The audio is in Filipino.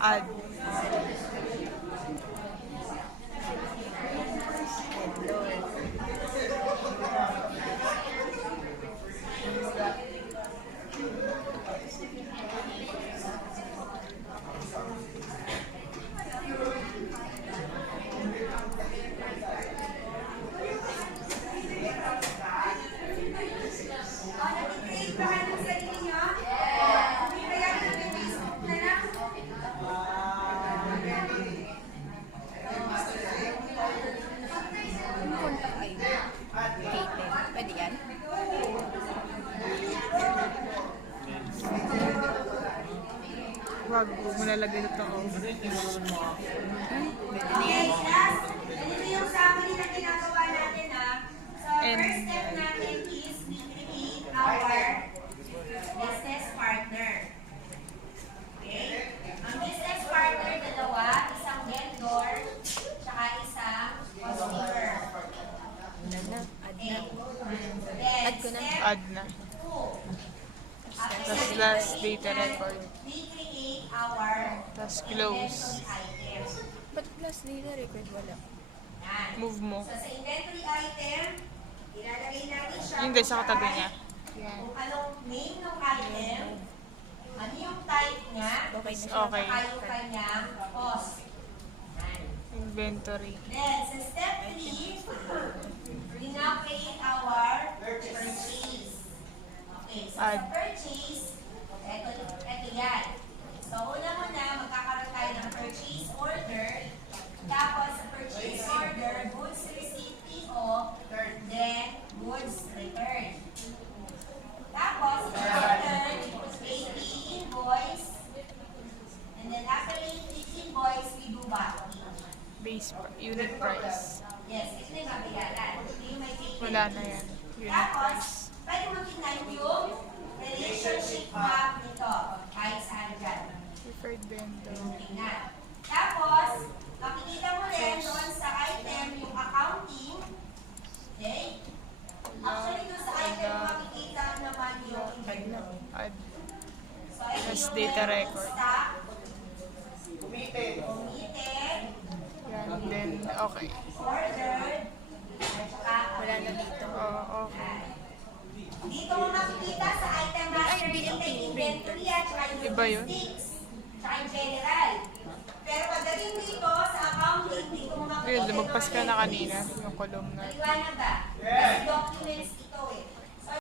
Add. Pwede yan? Wag mo nalagay ito. Okay, class. Ganito yung summary na ginagawa natin ha. So, And- first step natin is we create our business partner. Okay? Ang business partner, dalawa. Isang vendor, tsaka isang customer. Add na. Okay. Then, Add ko na. step Add na. 2. After Tapos natin last create data yan, record. we create our Tapos close. inventory item. But plus data record wala. Yan. Move mo. So, sa inventory item, ilalagay natin siya Yung sa kung katabi saan, niya. kung anong name ng item, ano yung type niya, Okay na siya. Okay. saka yung kanyang cost. Yan. Inventory. Then, sa step 3, we now create our purchase. Okay, so Add. sa purchase, eto yan. So, una-una, magkakaroon tayo ng purchase order. Tapos, sa purchase order, goods receipt PO, then goods return. Tapos, return, AP invoice, and then after invoice, we do backing. Base unit price. Yes, ito na yung mabayaran. Ito yung may take. Wala na yan. Unit Tapos, price. pwede mo tingnan yung relationship map nito. Kahit saan dyan. Preferred vendor. Tingnan. Tapos, makikita mo rin doon sa item yung accounting. Okay? Actually, doon sa item makikita naman yung inventory. Add. So, ito Tapos yung data meron record. stock. Omitted. Yan. Then, okay. Ordered. At saka, Wala na dito. Oo, okay. dito mo makikita sa item master Ay, yung hindi. inventory at saka yung Iba yun? logistics. Saka yung general. Pero pagdating dito sa accounting, dito mo makikita Yun, lumagpas ka yung na mga kanina. entries. Yung column na. Maliwanag ba? Kasi documents